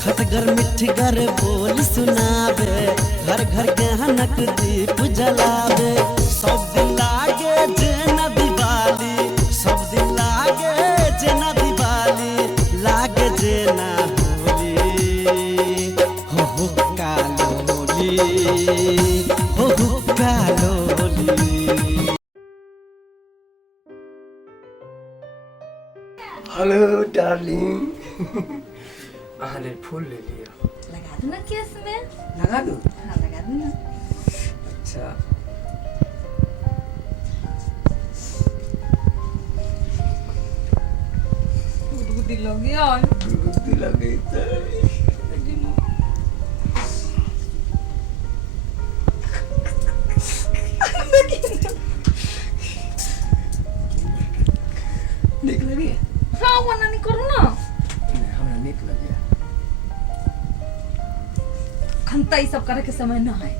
खटगर मिठगर बोल सुनावे, घर घर गहनक दीप जलावे। सब दिन लागे जेना दिवाली, सब दिन लागे जेना दिवाली, लागे जेना होली। हो कालोली, हो कालोली। Hello darling. आले फूल ले लिया। लगा दूं ना केस में? लगा दूं? हाँ लगा दूं ना। अच्छा गुदगुदी लग गया। गुदगुदी लग गई तो निक लगी। हाँ वो ना नहीं करूँ ना। हमरा निक लग गया। खंता ये सब करे के समय ना है।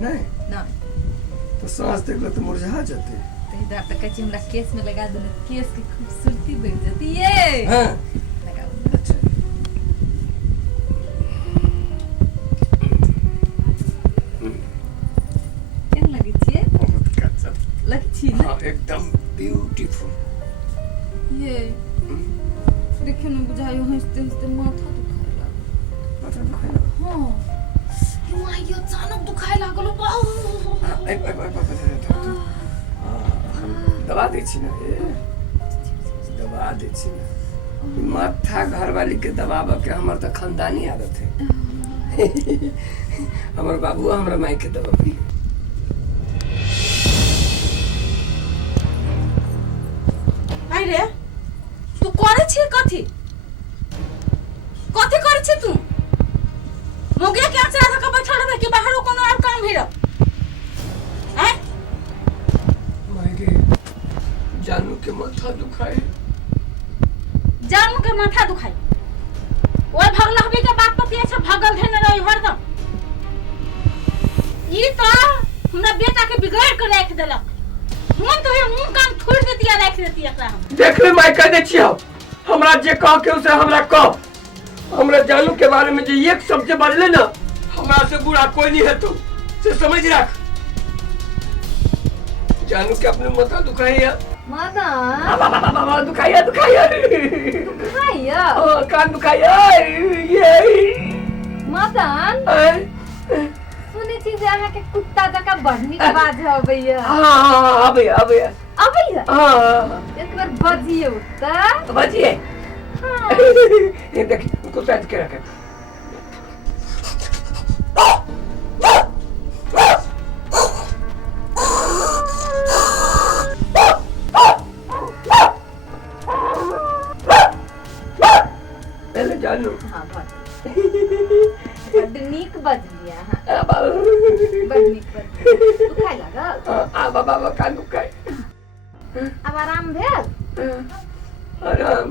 नहीं ना तो सांस तक तो मुरझा जाते। तो इधर तक कच्ची हमरा केस में लगा दूं, केस की खूबसूरती बढ़ जाती है। हाँ लगा दूं। अच्छा क्या लगी छे? बहुत अच्छा लगी छे ना? हाँ एकदम ब्यूटीफुल। ये देखिए ना बुझाइयो हंसते हंसते माथा दुखाए लागल। माथा दुखाए लगा। हाँ युवा ये अचानक दुखाए लागल हम दबा दै छी ना ये दबा दै छी ना। माथा घर वाली के दबाव के हमर तो खानदानी आदत है। हमर बाबू हमरा माई के दबावी। आई रे तू करे छे कथि कथि करे छे तू? मोगे के आचरा धका बैठल रहे कि बाहर कोनो और काम है रे? हैं? माई के जानू के माथा दुखाए। जानू के माथा दुखाई ओए भगला हबे के बात पर पीछे भगल धने रही हरदम। ई तो हमरा बेटा के बिगाड़ के रख देलक। मन तो है मुंह कान छोड़ देती है रख देती है एकरा हम। देख ले माई कह दे छियो हमरा जे कह के उसे हमरा कह। हमरा जानू के बारे में जे एक शब्द बजले ना हमरा से बुरा कोई नहीं है तू से समझ रख। जानू के अपने माथा दुखाई है। मदन बाबा दुखाइया दुखाइया दुखाइया कान दुखाइया ये मदन सुने छी जे अहाँ के कुत्ता जका बढ़नी के बाज होबैया। हां अबैया अबैया अबैया हां एक बार बजिए त बजिए। हां ये देख कुत्ता के रखे। जानू हां बड़ नीक बजलिया। हां बड़ नीक बजलिया। दुखाय लागल? आ बाबा कान दुखाय। अब आराम भेल? आराम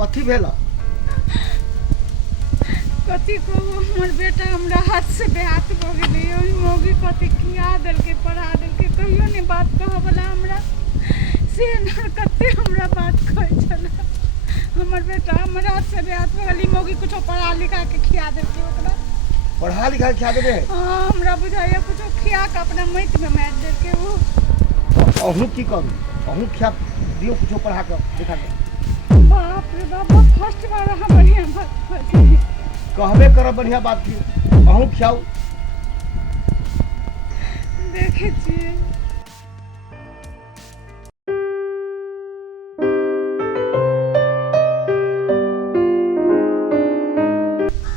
कथी भेल? कथी कहू हमर बेटा हमरा हाथ से बेहात भ गेलै। ओहि मौगी कथी खिया देलकै पढ़ा देलकै कहियो नहीं बात कहऽ वाला हमरा से न कते हमरा बात कहै छला। हमर बेटा हमर हाथ से बेहात भ गेलै। मौगी कुछो पढ़ा लिखा के खिया देलकै ओकरा। पढ़ा लिखा खिया देबे? हाँ हमरा बुझाइया कुछो खिया के अपना मैट में मार देलकै वो। अहू की करू? अहू खिया दियो कुछो पढ़ा के लिखा के। बाप रे बाप फर्स्ट बार अहाँ बढ़िया बात कहलियै। कहबे करब बढ़िया बात की अहू खियाऊ। देखे छियै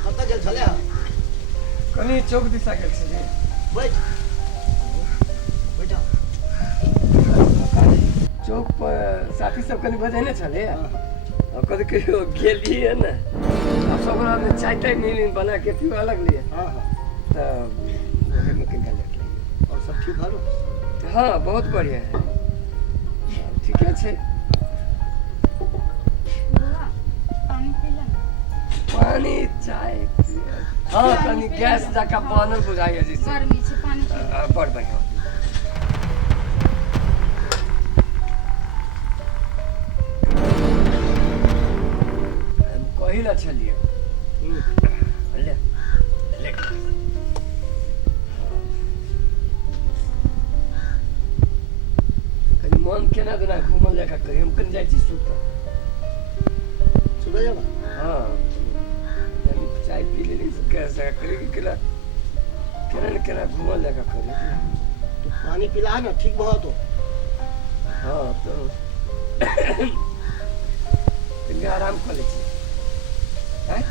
कतऽ गेल छले? कनी चौक दिशा गेल छलियै। बैठ बाती सब कनी बजेने छले अब कद के गेलिए ना अब सब में चाय टाइम मिली बना के पीवा लगलिए हाँ हाँ तो वही में के गलत लगी और सब ठीक है हाँ बहुत बढ़िया है ठीक है पानी पीला पानी चाय हाँ कनी गैस जाका बनल बुझाइए जैसे गर्मी से पानी पीला बड़ बढ़िया हम कहिला छलिए ले ले कनी मन केना देना घूमल जाका करी हम कन जाइ छी सुत सुबह जाना हाँ चाय पी लेनी तो कैसा करेगी केला केना न केना घूमल जाका करी तो पानी पिला ना ठीक बहुत हो हाँ तो तुम आराम कर ले हैं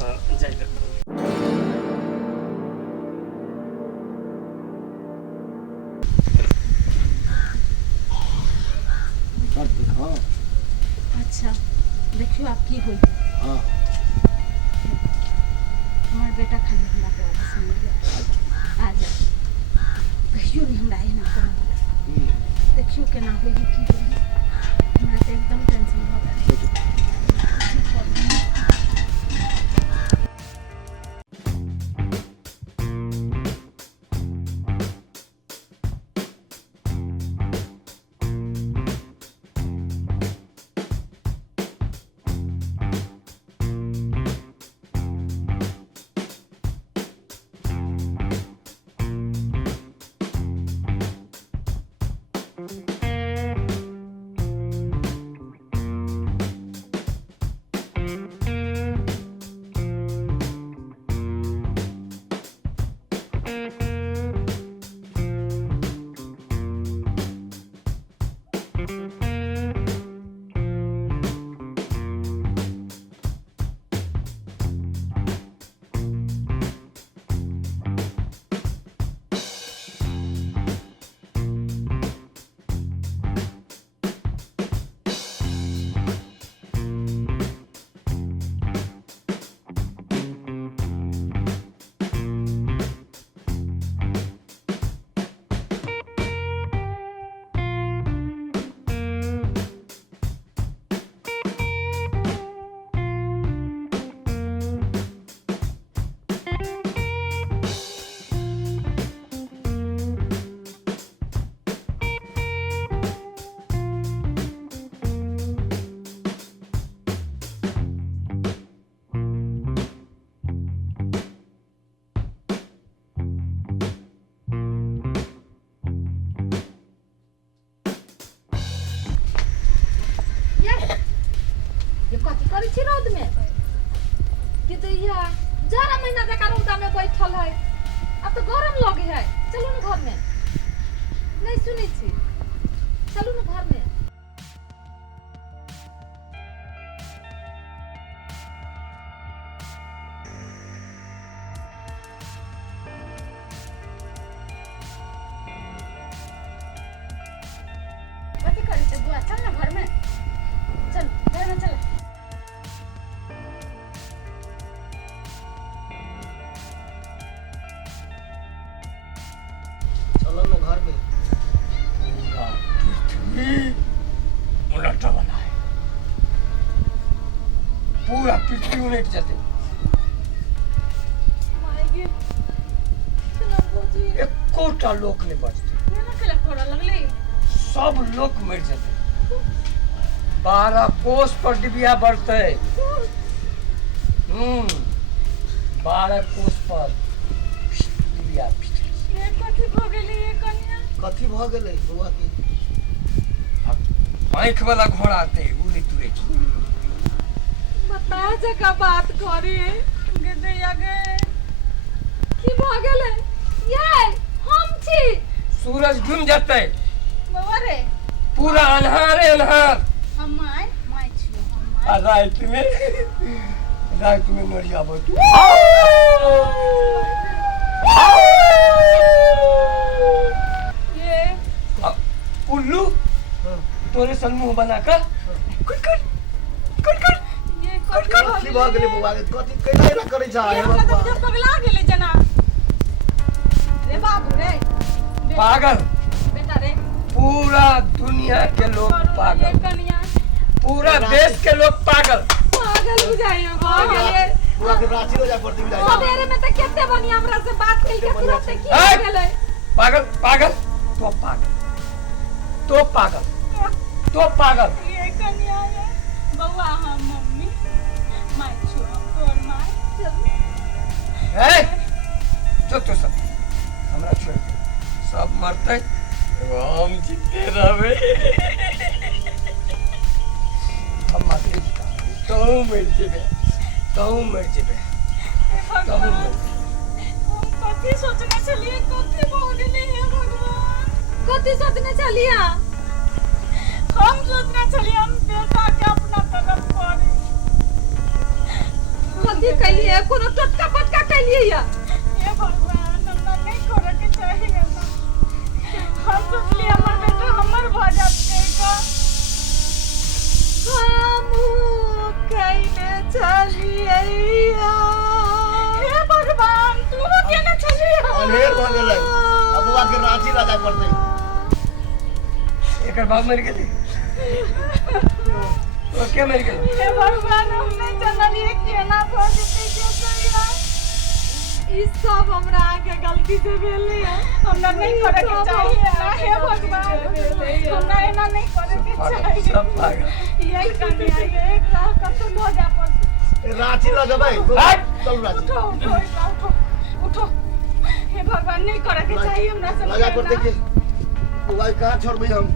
हाँ जाइए हाँ अच्छा देखियो आप की होई हाँ हमार बेटा खाली हमरा के वाला समझ गया आ जा कहियो नहीं हमरा एना करे वाला देखियो केना होई की होई हमरा तो एकदम टेंशन हो गया छी रौद में कि तो यह जाड़ा महीना जका रौदा में बैठल है अब तो गरम लगे है चलू न घर में नहीं सुनी छी चलू न घर में कथी करे छे बुआ चल ना घर में चल घर में चल चलो ना घर में पूरा पृथ्वी उलट बना है पूरा पृथ्वी उलट जाते मायगे चलो बोजी एक कोटा लोक नहीं बचते ये ना केला कोड़ा लगले सब लोग मर जाते 12 कोस पर डिबिया बढ़ते 12 कोस पर डिबिया ये कथी भ गेली ये कन्या कथी भ गेलै बुआ की आँख वाला घोड़ा आते उड़ी तुरे बता जका बात करे गदैया गे की भ गेलै ये हम छी सूरज घूम जाते बाबा रे पूरा अन्हारे अन्हार हम माय छियो हम आ रात में मरिया बैठ ये उल्लू तोरे जैसन मुंह बना कर ये कथी भऽ गेलै बौआ के कथी कैला ना करै छ ये हमरा तो जब पगला गेले जना रे बाबू रे पागल बेटा रे पूरा दुनिया के लोग ये पागल कनिया पूरा देश के लोग पागल पागल बुझाइयो हो गेले पूरा के रांची ले जा पड़ती बुझाई सवेरे में तो केते बनी हमरा से बात कइल के तुरंत की हो है? गेले पागल पागल तो पागल तो पागल तो पागल ये कन्या ये बउआ हम मम्मी माय छुआ तोर माय है जो तो सब हमरा छोड़ दे सब मरते एगो हम जीते रहबे हम माते तो मर जेबे तो मर जेबे तो मर हम कथी सोचने चलिए कथी हो गेलै हे भगवान कथी सोचने चलिया हम सोचने चलिए हम बेटा के अपना तरफ करी कथी कैलिए कोनो टटका पटका कैलिए या हे भगवान हमरा नहीं करे के चाहिए ना हम सोचलिए हमर बेटा हमर भ जाते का हम कैले चलिए या हे भगवान तू केना चलिए अनहेर भऽ गेलै अब बौआ के रांची ले जा पड़तै एकर बाप मर गेलै तो के मर गेलै हे भगवान हम नहीं जानलिए केना भ जेतै के कहिया ई सब हमरा आगे गलती से भेलै या हमरा नहीं करे के चाहिए ना हे भगवान हमरा एना नहीं करे के चाहिए सब पागल यही कन्या ये एक राह कतो हो जा पर रांची ले जेबै हट! चल रांची उठो उठो उठो उठो हे भगवान नहीं करे के चाहिए हमरा से ले जा पड़तै कि बौआ कहाँ छोड़बै हम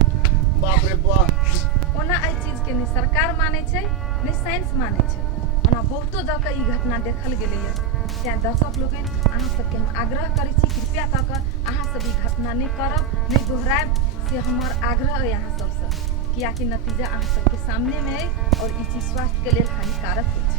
बाप रे बाप ओना एहि चीज के ने सरकार माने छै ने साइंस माने छै ओना बहुतो जगह ई घटना देखल गेलै है तें दर्शक लोग अहाँ सबके हम आग्रह करै छी कृपया कऽ कऽ अहाँ सब ई घटना नहीं करब नहीं दोहरायब से हमर आग्रह है अहाँ सबसे कियाकि नतीजा अहाँ सबके सामने में है और ई चीज स्वास्थ्य के लेल हानिकारक होइ छै।